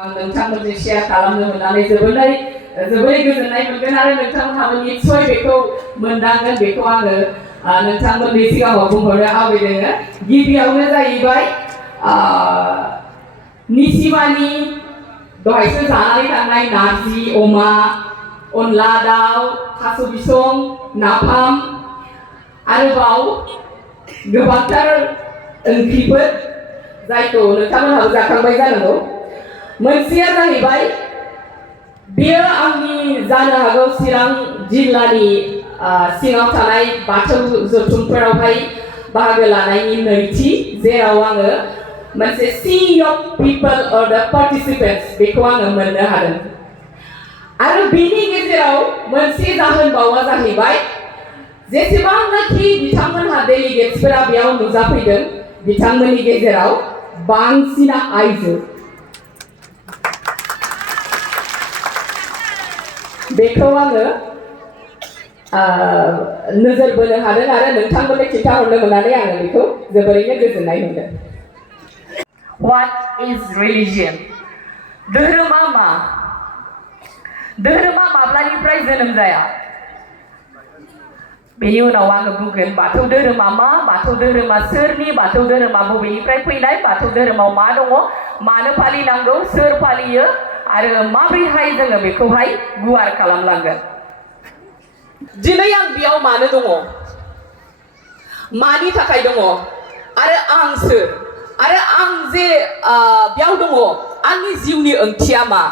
नोंथांमोनजों share खालामनो मोननानै जोबोरै गोजोननाय मोनगोन आरो नोंथांमोनहाबो निस्सय बेखौ मोनदांगोन बेखौ आङो नोंथांमोननि सिगाङाव बुंहरनो आवगायदों। गिबियावनो जाहैबाय निसिमानि दहायसो जानानै थांनाय नारजि अमा, अनला दाउ, थास' बिसं, नाफाम, आरोबाव गोबांथार ओंख्रिफोर जायखौ नोंथांमोनहाबो जाखांबाय जानांगौ। मोनसेया जाहैबाय बेयो आंनि जानो हागौ चिरां जिल्लानि सिङाव थानाय बाथौ जथुमफोरावहाय बाहागो लानायनि नैथि, जेराव आङो मोनसे C of people or the participants बेखौ आङो मोननो हादों। आरो बेनि गेजेराव मोनसे जाहोनबावा जाहैबाय जेसेबांनाखि बिथांमोनहा डेलिगेट्सफोरा बेयाव नुजाफैदों बिथांमोननि गेजेराव बांसिना आइजो। बेखौ आङो नोजोर बोनो हादों आरो नोंथांमोननो खिन्थाहरनो मोननानै आङो बेखौ जोबोरैनो गोजोननाय मोनदों। What is religion? धोरोमा मा? धोरोमा माब्लानिफ्राय जोनोम जाया? बेनि उनाव आङो बुंगोन बाथौ धोरोमा मा, बाथौ धोरोमा सोरनि, बाथौ धोरोमा बबेनिफ्राय फैनाय, बाथौ धोरोमाव मा दङ, मानो फालिनांगौ, सोर फालियो आरो माबोरैहाय जोङो बेखौहाय गुवार खालामलांगोन। दिनै आं बेयाव मानो दङ, मानि थाखाय दङ आरो आं सोर आरो आं जे बेयाव दङ आंनि जिउनि ओंथिया मा,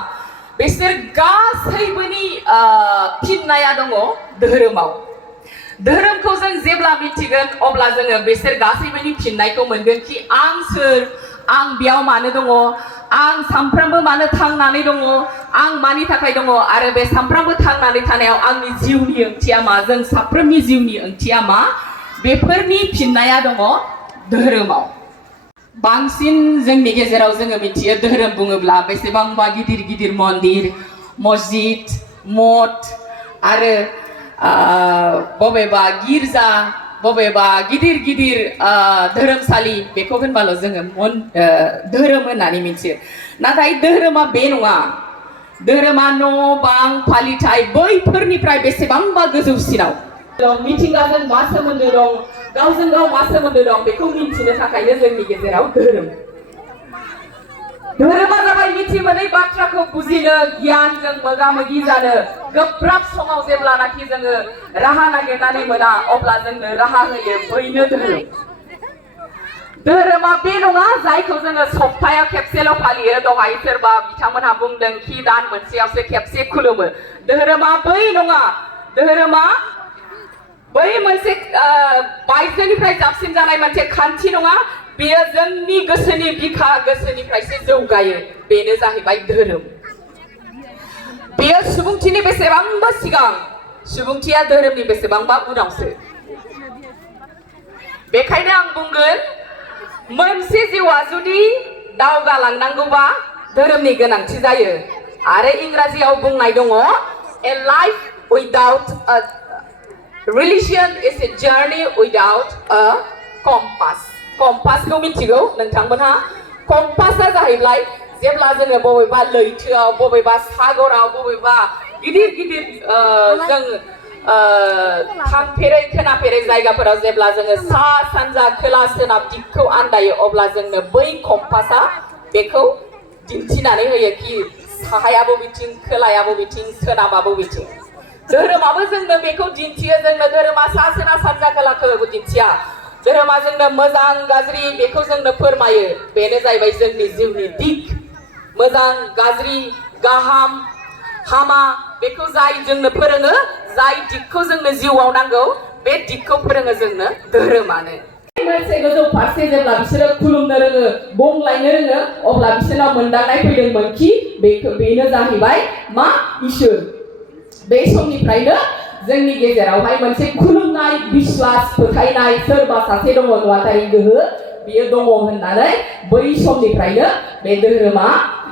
बिसोर गासैबोनि फिननाया दङ धोरोमाव। धोरोमखौ जों जेब्ला मिथिगोन अब्ला जोङो बिसोर गासैबोनि फिननायखौ मोनगोन कि आं सोर, आं बेयाव मानो दङ, आं सानफ्रामबो मानो थांनानै दङ, आं मानि थाखाय दङ आरो बे सानफ्रामबो थांनानै थानायाव आंनि जिउनि ओंथिया मा, जों साफ्रोमनि जिउनि ओंथिया मा, बेफोरनि फिननाया दङ धोरोमाव। बांसिन जोंनि गेजेराव जोङो मिथियो धोरोम बुङोब्ला बेसेबांबा गिदिर गिदिर मन्दिर, मस्जिद, मठ आरो बबेबा गिर्जा, बबेबा गिदिर गिदिर धोरोमसालि बेखौ होनबाल' जोङो धोरोम होननानै मिथियो। नाथाय धोरोमा बे नङा। धोरोमा न' बां फालिथाय बैफोरनिफ्राय बेसेबांबा गोजौसिनाव मिथिंगाजों मा सोमोन्दो दं, गावजों गाव मा सोमोन्दो दं बेखौ मिथिनो थाखायनो जोंनि गेजेराव धोरोम। धोरोमा जाबाय मिथि मोनै बाथ्राखौ बुजिनो, गियानजों मोगा मोगि जानो, गोब्राब समाव जेब्लानाखि जोङो राहा नागिरनानै मोना अब्ला जोंनो राहा होयो, बैनो धोरोम। धोरोमा बे नङा जायखौ जोङो सप्तायाव खेबसेल' फालियो। दहाय सोरबा बिथांमोनहा बुंदों कि दान मोनसेयावसो खेबसे खुलुमो। धोरोमा बै नङा। धोरोमा बै मोनसे बायजोनिफ्राय जाबसिन जानाय मोनसे खान्थि नङा, बेयो जोंनि गोसोनि बिखा, गोसोनिफ्रायसो जौगायो, बेनो जाहैबाय धोरोम। बेयो सुबुंथिनि बेसेबांबा सिगां, सुबुंथिया धोरोमनि बेसेबांबा उनावसो। बेखायनो आं बुंगोन मोनसे जिउआ जुदि दावगालांनांगौबा धोरोमनि गोनांथि जायो। आरो इंराजियाव बुंनाय दङ a life without a religion is a journey without a compass. कम्पासखौ मिथिगौ नोंथांमोनहा? कम्पासआ जाहैबाय जेब्ला जोङो बबेबा लैथोआव, बबेबा सागराव, बबेबा गिदिर गिदिर जों थांफेरै खोनाफेरै जायगाफोराव जेब्ला जोङो सा सानजा खोला सोनाब दिगखौ आन्दायो अब्ला जोंनो बै कम्पासआ बेखौ दिन्थिनानै होयो कि साहाया बबेथिं, खोलाया बबेथिं, सोनाबा बबेथिं। धोरोमाबो जोंनो बेखौ दिन्थियो। जोंनो धोरोमा सा सोनाब सानजा खोलाखौ दिन्थिया। धोरोमा जोंनो मोजां गाज्रि बेखौ जोंनो फोरमायो। बेनो जाहैबाय जोंनि जिउनि दिग। मोजां गाज्रि, गाहाम हामा बेखौ जाय जोंनो फोरोङो, जाय दिगखौ जोंनो जिउआव नांगौ बे दिगखौ फोरोङो जोंनो धोरोमानो। मोनसे गोजौ फारसे जेब्ला बिसोरो खुलुमनो रोङो, गंलायनो रोङो अब्ला बिसोरनाव मोनदांनाय फैदोंमोन कि बेनो जाहैबाय मा, इसोर। बे समनिफ्रायनो जोंनि गेजेरावहाय मोनसे खुलुमनाय, बिश्वास, फोथायनाय, सोरबा सासे दङ नुवाथारि गोहो बियो दङ होननानै बै समनिफ्रायनो बे धोरोमा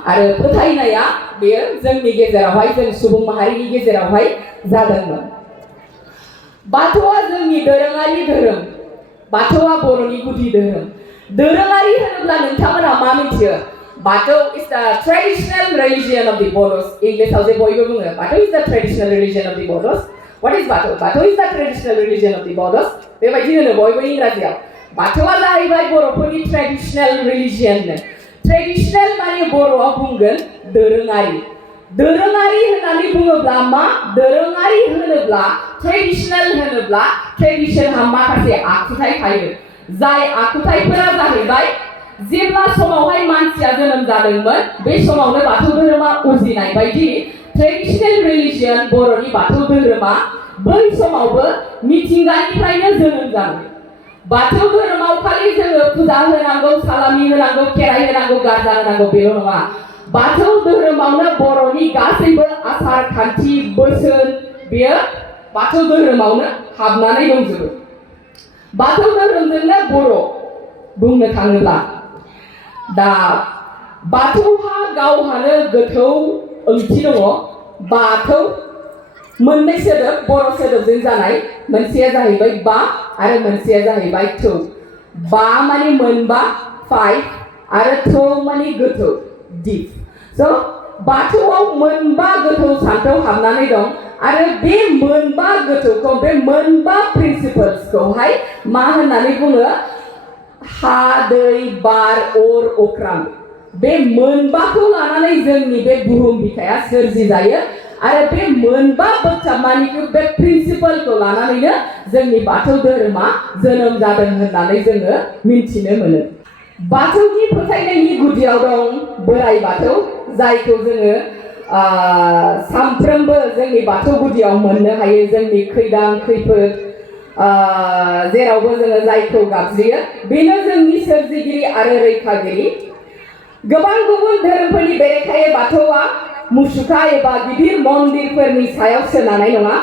आरो फोथायनाया बेयो जोंनि गेजेरावहाय, जों सुबुं माहारिनि गेजेरावहाय जादोंमोन। बाथौआ जोंनि दोरोङारि धोरोम। बाथौआ बर'नि गुदि धोरोम। दोरोङारि होनोब्ला नोंथांमोनहा मा मिथियो? Bathौ is the traditional religion of the Bodos. English आव जे बयबो बुङो Bathौ is the traditional religion of the Bodos. What is Bathौ? Bathौ is the traditional religion of the Bodos. बेबायदि होनो बयबो इंराजियाव. बाथौआ जाहैबाय बर'फोरनि traditional religion. Traditional माने बर'आव बुंगोन दोरोङारि. दोरोङारि होननानै बुङोब्ला मा? दोरोङारि होनोब्ला traditional होनोब्ला traditionहा माखासे आखुथाय थायो. जाय आखुथायफोरा जाहैबाय जेब्ला समावहाय मानसिया जोनोम जादोंमोन बे समावनो बाथौ धोरोमा उजिनाय बायदि traditional religion बर'नि बाथौ धोरोमा बै समावबो मिथिंगानिफ्रायनो जोनोम जादों. बाथौ धोरोमाव खालि जोङो फुजा होनांगौ, सालामि होनांगौ, खेराइ होनांगौ, गारजा होनांगौ बेल' नङा. बाथौ धोरोमावनो बर'नि गासैबो आसार खान्थि बोसोन बेयो बाथौ धोरोमावनो हाबनानै दंजोबो. बाथौ धोरोमजोंनो बर' बुंनो थाङोब्ला दा बाथौहा गावहानो गोथौ ओंथि दङ. बाथौ मोननै सोदोब बर' सोदोबजों जानाय, मोनसेया जाहैबाय बा आरो मोनसेया जाहैबाय थौ. बा माने मोनबा 5 आरो थौ माने गोथौ deep. So बाथौआव मोनबा गोथौ सान्थौ हाबनानै दं आरो बे मोनबा गोथौखौ बे मोनबा प्रिन्सिपल्सखौहाय मा होननानै बुङो? हा, दै, बार, अर, अख्रां. बे मोनबाखौ लानानै जोंनि बे बुहुम बिखाया सोरजि जायो आरो बे मोनबा बोगथाबमानिखौ बे प्रिन्सिपलखौ लानानैनो जोंनि बाथौ धोरोमा जोनोम जादों होननानै जोङो मिन्थिनो मोनो. बाथौनि फोथायनायनि गुदियाव दं बोराइ बाथौ, जायखौ जोङो सानफ्रोमबो जोंनि बाथौ गुदियाव मोननो हायो. जोंनि खैदां खैफोद जेरावबो जोङो जायखौ गाबज्रियो बेनो जोंनि सोरजिगिरि आरो रैखागिरि. गोबां गुबुन धोरोमफोरनि बेरेखायै बाथौआ मुसुखा एबा गिदिर मन्दिरफोरनि सायाव सोनारनाय नङा.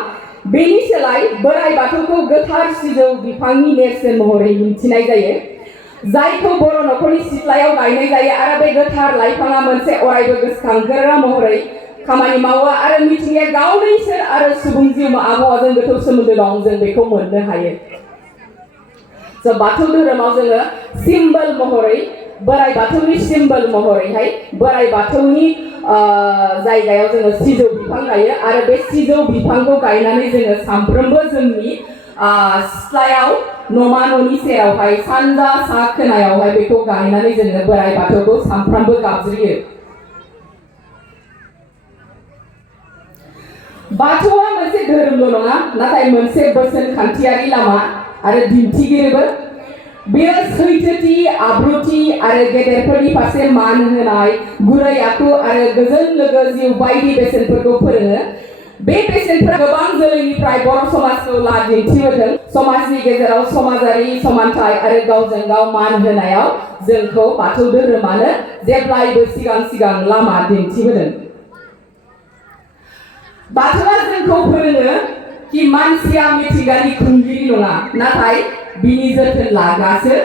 बेनि सोलाय बोराइ बाथौखौ गोथार सिजौ बिफांनि नेरसोन महरै मिन्थिनाय जायो, जायखौ बर' न'खरनि सिथ्लायाव गायनाय जायो आरो बे गोथार लाइफाङा मोनसे अरायबो गोसोखांग्रा महरै खामानि मावो आरो मिथिंगाया गावनो इसोर आरो सुबुं जिउमा आबहावाजों गोथौ सोमोन्दो दं, जों बेखौ मोननो हायो. स' बाथौ धोरोमाव जोङो सिम्बल महरै बोराइ बाथौनि सिम्बल महरैहाय बोराइ बाथौनि जायगायाव जोङो सिजौ बिफां गायो आरो बे सिजौ बिफांखौ गायनानै जोङो सानफ्रोमबो जोंनि सिथ्लायाव न'मा न'नि सेरावहाय सानजा सा खोनायावहाय बेखौ गायनानै जोङो बोराइ बाथौखौ सानफ्रोमबो गाबज्रियो. बाथौआ मोनसे धोरोमल' नङा, नाथाय मोनसे बोसोन खान्थियारि लामा आरो दिन्थिगिरिबो. बेयो सैथोथि, आब्रुथि आरो गेदेरफोरनि फारसे मान होनाय, गुरै आखु आरो गोजोन लोगो जिउ बायदि बेसेनफोरखौ फोरोङो. बे बेसेनफोरा गोबां जोलैनिफ्राय बर' समाजखौ दिन्थिबोदों. समाजनि गेजेराव समाजारि समानथाय आरो गावजों गाव मान होनायाव जोंखौ बाथौ धोरोमानो जेब्लायबो सिगां सिगां लामा दिन्थिबोदों. बाथौआ जोंखौ फोरोङो कि मानसिया मिथिंगानि खुंगिरि नङा, नाथाय बिनि जोथोन लाग्रासो.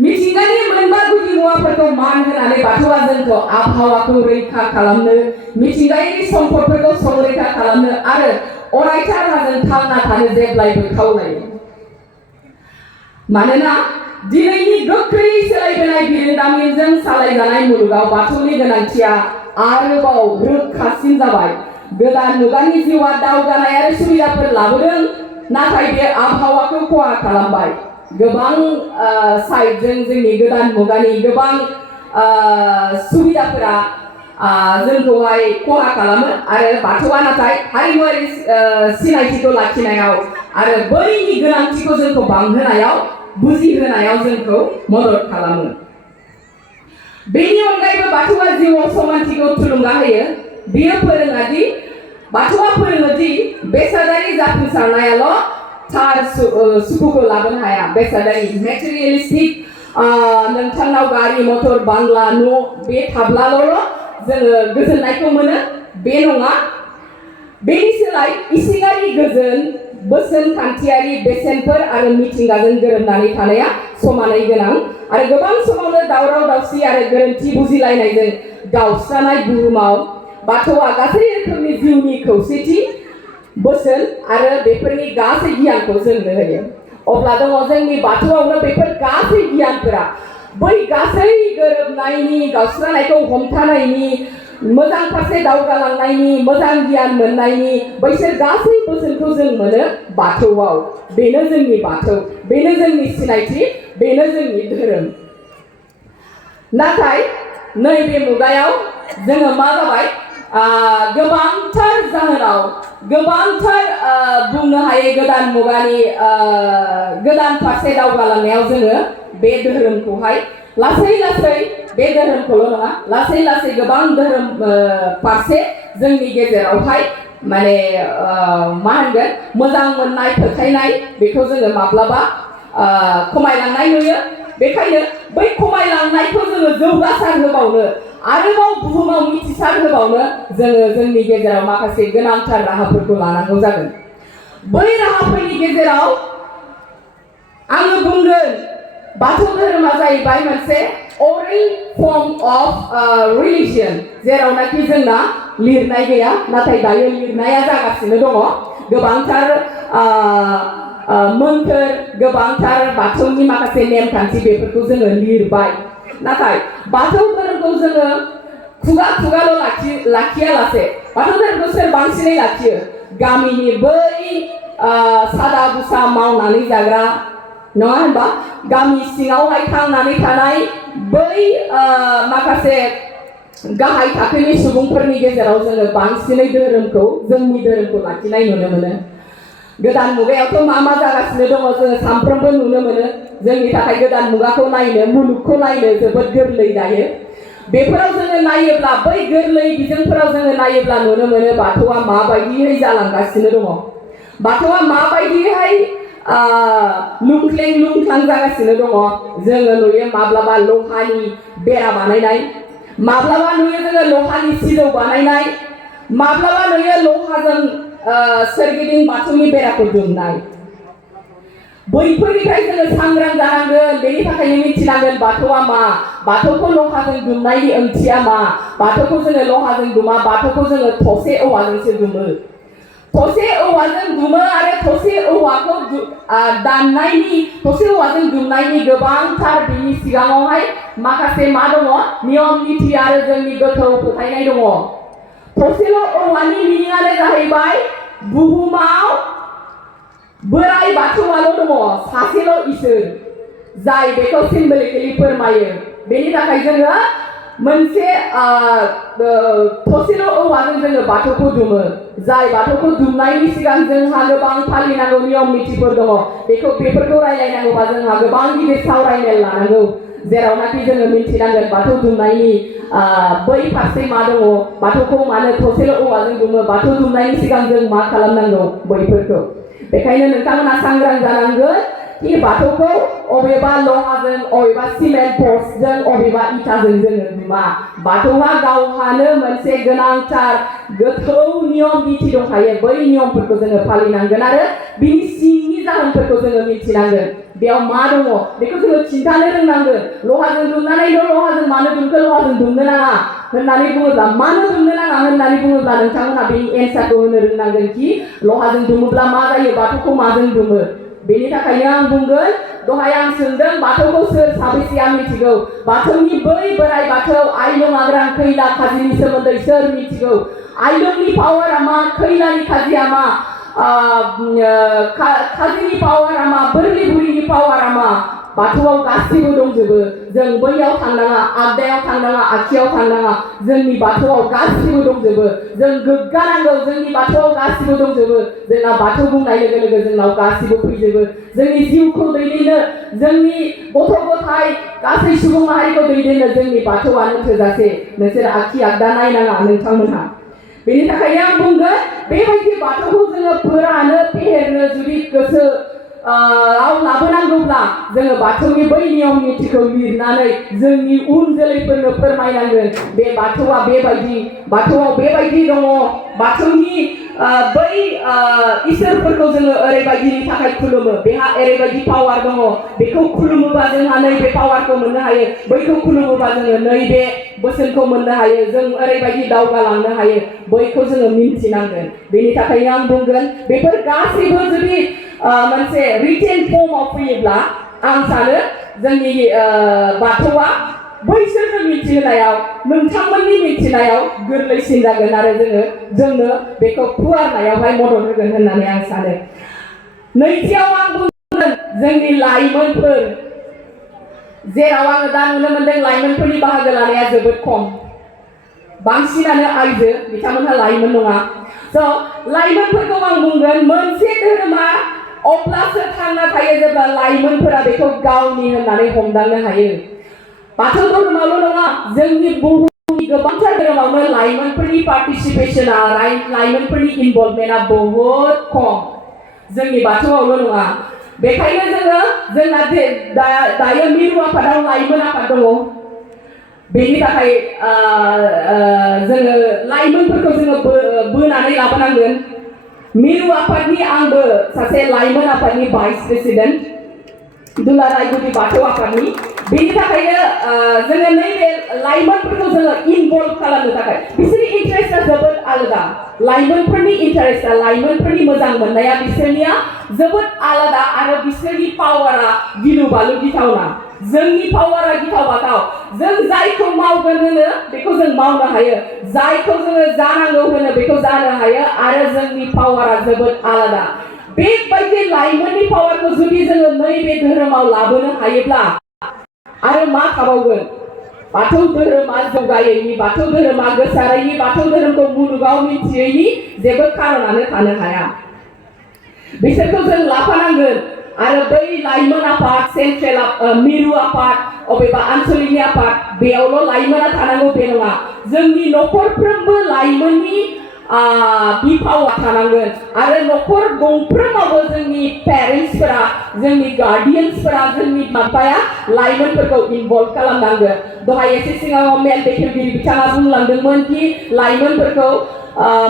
मिथिंगानि मोनबा गुदि मुवाफोरखौ मान होनानै बाथौआ जोंखौ आबहावाखौ रैखा खालामनो, मिथिंगायारि सम्पदफोरखौ संरैखा खालामनो आरो अरायथा राहाजों थांना थानो जेब्लायबो खावलायो. मानोना दिनैनि गोख्रै सोलायबोनाय बिरोंदामिनजों सालायजानाय मुलुगाव बाथौनि गोनांथिया आरोबाव रोखासिन जाबाय. गोदान मुगानि जिउआ दावगानाय आरो सुबिदाफोर लाबोदों, नाथाय बे आबहावाखौ खहा खालामबाय. गोबां साइडजों जोंनि गोदान मुगानि गोबां सुबिदाफोरा जोंखौहाय खहा खालामो आरो बाथौआ नाथाय हारिमुआरि सिनायथिखौ लाखिनायाव आरो बैनि गोनांथिखौ जोंखौ बांहोनायाव, बुजिहोनायाव जोंखौ मदद खालामो. बेनि अनगायैबो बाथौआ जिउआव समानथिखौ थुलुंगा होयो. बियो फोरोङादि बाथौआ फोरोङोदि बेसादारि जाफुंसारनायाल' थार सुखुखौ लाबोनो हाया. बेसादारि मेटेरियलिस्टिक नोंथांनाव गारि मटर बांला न' बे थाब्लाल' जोङो गोजोननायखौ मोनो बे नङा. बेनि सोलाय इसिङारि गोजोन, बोसोन खान्थियारि बेसेनफोर आरो मिथिंगाजों गोरोबनानै थानाया समानै गोनां आरो गोबां समावनो दावराव दावसि आरो गोरोन्थि बुजिलायनायजों गावस्रानाय बुहुमाव बाथौआ गासै रोखोमनि जिउनि खौसेथि, बोसोन आरो बेफोरनि गासै गियानखौ जोंनो होयो. अब्ला दङ जोंनि बाथौआवनो बेफोर गासै गियानफोरा बै गासै गोरोबनायनि गावस्रानायखौ हमथानायनि मोजां फारसे दावगालांनायनि मोजां गियान मोननायनि बैसोर गासै बोसोनखौ जों मोनो बाथौआव बेनो जोंनि बाथौ बेनो जोंनि सिनायथि बेनो जोंनि धोरोम नाथाय नैबे मुगायाव जोङो मा जाबाय गोबांथार जाहोनाव गोबांथार बुंनो हायो गोदान मुगानि गोदान फारसे दावगालांनायाव जोङो बे धोरोमखौहाय लासै लासै बे धोरोमखौल' नङा लासै लासै गोबां धोरोम फारसे जोंनि गेजेरावहाय माने मा होनगोन मोजां मोननाय फोथायनाय बेखौ जोङो माब्लाबा खमायलांनाय नुयो बेखायनो बै खमायलांनायखौ जोङो जौगासार होबावनो आरोबाव बुहुमाव मिथिसार होबावनो जोङो जोंनि गेजेराव माखासे गोनांथार राहाफोरखौ लानांगौ जागोन बै राहाफोरनि गेजेराव आङो बुंगोन बाथौ धोरोमा जाहैबाय मोनसे oral form of religion जेरावनाखि जोंना लिरनाय गैया नाथाय दायो लिरनाया जागासिनो दङ गोबांथार मोन्थोर गोबांथार बाथौनि माखासे नेमखान्थि बेफोरखौ जोङो लिरबाय नाथाय बाथौ धोरोमखौ जोङो खुगा खुगाल' लाखियालासे बाथौ धोरोमखौ सोर बांसिनै लाखियो गामिनि बै सादा बुसा मावनानै जाग्रा नङा होनबा गामि सिङावहाय थांनानै थानाय बै माखासे गाहाय थाखोनि सुबुंफोरनि गेजेराव जोङो बांसिनै धोरोमखौ जोंनि धोरोमखौ लाखिनाय नुनो मोनो गोदान मुगायावथ' मा जागासिनो दङ जोङो सानफ्रोमबो नुनो मोनो जोंनि थाखाय गोदान मुगाखौ नायनो मुलुगखौ नायनो जोबोद गोरलै दायो बेफोराव जोङो नायोब्ला बै गोरलै बिजोंफोराव जोङो नायोब्ला नुनो मोनो बाथौआ माबायदियै जालांगासिनो दङ बाथौआ माबायदिहाय लुंख्लें लुंख्लां जागासिनो दङ जोङो नुयो माब्लाबा लहानि बेरा बानायनाय माब्लाबा नुयो जोङो लहानि सिजौ बानायनाय माब्लाबा नुयो लहाजों सोरगिदिं बाथौनि बेराखौ दुमनाय बैफोरनिफ्राय जोङो सांग्रां जानांगोन बेनि थाखायनो मिथिनांगोन बाथौआ मा बाथौखौ लहाजों दुमनायनि ओंथिया मा बाथौखौ जोङो लहाजों दुमा बाथौखौ जोङो थसे औवाजोंसो दुमो थसे औवाजों दुमो आरो थसे औवाखौ दाननायनि थसे औवाजों दुमनायनि गोबांथार बिनि सिगाङावहाय माखासे मा दङ नियम निथि आरो जोंनि गोथौ फोथायनाय दङ थसेल' औवानि मिनिङानो जाहैबाय बुहुमाव बोराइ बाथौआल' दङ सासेल' इसोर जाय बेखौ सिम्बलिकेलि फोरमायो बेनि थाखाय जोङो मोनसे थसेल' औवाजों जोङो बाथौखौ दुमो जाय बाथौखौ दुमनायनि सिगां जोंहा गोबां फालिनांगौ नियम निथिफोर दङ बेफोरखौ रायलायनांगौबा जोंहा गोबां गिदिर सावरायमेल लानांगौ जेरावनाखि जोङो मिथिनांगोन बाथौ दुमनायनि बै फारसे मा दङ बाथौखौ मानो थसेल' औवाजों दुमो बाथौ दुमनायनि सिगां जों मा खालामनांगौ बैफोरखौ बेखायनो नोंथांमोना सांग्रां जानांगोन कि बाथौखौ अबेबा लहाजों अबेबा सिमेन्ट पस्टजों अबेबा इटाजों जोङो दुमा बाथौआ गावहानो मोनसे गोनांथार गोथौ नियम निथि दंखायो बै नियमफोरखौ जोङो फालिनांगोन आरो बिनि सिंनि जाहोनफोरखौ जोङो मिथिनांगोन बेयाव मा दङ बेखौ जोङो खिन्थानो रोंनांगोन लहाजों दुमनानैल' लहाजों मानो दुमखो लहाजों दुमनो नाङा होननानै बुङोब्ला मानो दुमनो नाङा होननानै बुङोब्ला नोंथांमोनहा बेनि एन्सारखौ होनो रोंनांगोन कि लहाजों दुमोब्ला मा जायो बाथौखौ माजों दुमो बेनि थाखायनो आं बुंगोन दहाय आं सोंदों बाथौखौ सोर साबेसेया मिथिगौ बाथौनि बै बोराइ बाथौ आइलं आग्रां खैला खाजिनि सोमोन्दै सोर मिथिगौ आइलंनि पावारा मा खैलानि खाजिया मा खाजिनि पावारा मा बोरलि बुरिनि पावारा मा बाथौआव गासिबो दंजोबो जों बैयाव थांनाङा आगदायाव थांनाङा आखियाव थांनाङा जोंनि बाथौआव गासिबो दंजोबो जों गोग्गानांगौ जोंनि बाथौआव गासिबो दंजोबो जोंना बाथौ बुंनाय लोगो लोगो जोंनाव गासिबो फैजोबो जोंनि जिउखौ दैदेननो जोंनि गथ' गथाय गासै सुबुं माहारिखौ दैदेननो जोंनि बाथौआनो थोजासे नोंसोर आखि आगदा नायनाङा नोंथांमोनहा बेनि थाखायनो आं बुंगोन बेबायदि बाथौखौ जोङो फोरानो फेहेरनो जुदि गोसो लाबोनांगौब्ला जोङो बाथौनि बै नियम निथिखौ लिरनानै जोंनि उन जोलैफोरनो फोरमायनांगोन बे बाथौआ बेबायदि बाथौआव बेबायदि दङ बाथौनि बै इसोरफोरखौ जोङो ओरैबायदिनि थाखाय खुलुमो बेहा ओरैबायदि पावार दङ बेखौ खुलुमोबा जोंहा नैबे पावारखौ मोननो हायो बैखौ खुलुमोबा जोङो नैबे बोसोनखौ मोननो हायो जों ओरैबायदि दावगालांनो हायो बैखौ जोङो मिन्थिनांगोन बेनि थाखायनो आं बुंगोन बेफोर गासैबो जुदि मोनसे रिटेन फर्मआव फैयोब्ला आं सानो जोंनि बाथौआ बैसोरनो मिथिहोनायाव नोंथांमोननि मिथिनायाव गोरलैसिन जागोन आरो जोंनो बेखौ फुवारनायावहाय मदद होगोन होननानै आं सानो। नैथियाव आं बुंगोन जोंनि लाइमोनफोर, जेराव आङो दा नुनो मोनदों लाइमोनफोरनि बाहागो लानाया जोबोद खम, बांसिनानो आइजो, बिथांमोनहा लाइमोन नङा। स' लाइमोनफोरखौ आं बुंगोन मोनसे धोरोमा अब्लासो थांना थायो जेब्ला लाइमोनफोरा बेखौ गावनि होननानै हमदांनो हायो। बाथौ धोरोमावल' नङा, जोंनि बुहुमनि गोबांथार धोरोमावनो लाइमोनफोरनि पार्टिसिपेशना, लाइमोनफोरनि इनभल्भमेन्टआ बहुद खम, जोंनि बाथौआवल' नङा। बेखायनो जोंना दायो मिरु आफादाव लाइमोन आफाद दङ। बेनि थाखाय जोङो लाइमोनफोरखौ बोनानै लाबोनांगोन। मिरु आफादनि आंबो सासे लाइमोन आफादनि भाइस प्रेसिडेन्ट, दुलाराय गुदि बाथौ आफादनि। बेनि थाखायनो जोङो नैबे लाइमोनफोरखौ इनभल्भ खालामनो थाखाय, बिसोरनि इन्टारेस्टआ जोबोद आलादा। लाइमोनफोरनि इन्टारेस्टआ, लाइमोनफोरनि मोजां मोननाया बिसोरनिया जोबोद आलादा आरो बिसोरनि पावारा गिलु बालु गिथावना। जोंनि पावारा गिथाव बाथाव। जों जायखौ मावगोन होनो बेखौ जों मावनो हायो, जायखौ जोङो जानांगौ होनो बेखौ जानो हायो आरो जोंनि पावारा जोबोद आलादा। बेबायदि लाइमोननि पावारखौ जुदि जोङो नैबे धोरोमाव लाबोनो हायोब्ला आरो मा थाबावगोन? बाथौ धोरोमा जौगायैनि, बाथौ धोरोमा गोसारैनि, बाथौ धोरोमखौ मुलुगाव मिथियैनि जेबो खारनानो थानो हाया। बिसोरखौ जों लाफानांगोन आरो बै लाइमोन आफाद, सेन्ट्रेल मिरु आफाद, अबेबा आनसलिकनि आफाद, बेयावल' लाइमोना थानांगौ बे नङा। जोंनि न'खरफ्रोमबो लाइमोननि बिफावा थानांगोन आरो न'खर गंफ्रोमावबो जोंनि पेरेन्टसफोरा, जोंनि गार्डियान्सफोरा, जोंनि बिफाया लाइमोनफोरखौ इनभल्भ खालामनांगोन। दहाय एसे सिगाङाव मेल बेखेवगिरि बिथाङा बुंलांदोंमोन कि लाइमोनफोरखौ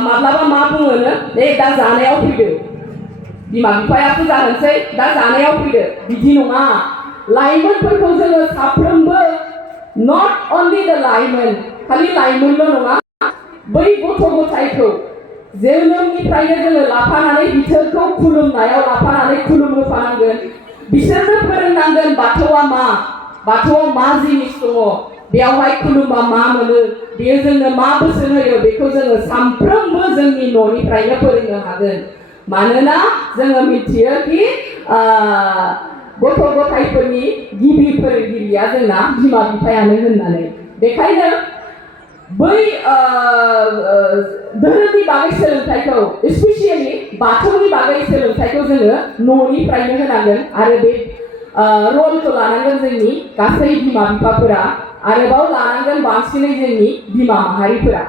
माब्लाबा मा बुङोनो, दा जानायाव फैदो, बिमा बिफाया फुजा होनोसै, दा जानायाव फैदो। बिदि नङा। लाइमोनफोरखौ जोङो साफ्रोमबो, नट अनलि द लाइमोन, खालि लाइमोनल' नङा, बै गथ' गथायखौ जोनोमनिफ्रायनो जोङो लाफानानै बिसोरखौ खुलुमनायाव लाफानानै खुलुमहोफानांगोन। बिसोरनो फोरोंनांगोन बाथौआ मा, बाथौआव मा जिनिस दङ, बेयावहाय खुलुमबा मा मोनो, बेयो जोंनो मा बोसोन होयो, बेखौ जोङो सानफ्रोमबो जोंनि न'निफ्रायनो फोरोंनो हागोन। मानोना जोङो मिथियो कि गथ' गथायफोरनि गिबि फोरोंगिरिया जोंना बिमा बिफायानो होननानै। बेखायनो बै धोरोमनि बागै सोलोंथाइखौ, स्पेसियेलि बाथौनि बागै सोलोंथाइखौ जोङो न'निफ्रायनो होनांगोन आरो बे रलखौ लानांगोन जोंनि गासै बिमा बिफाफोरा, आरोबाव लानांगोन बांसिनै जोंनि बिमा माहारिफोरा।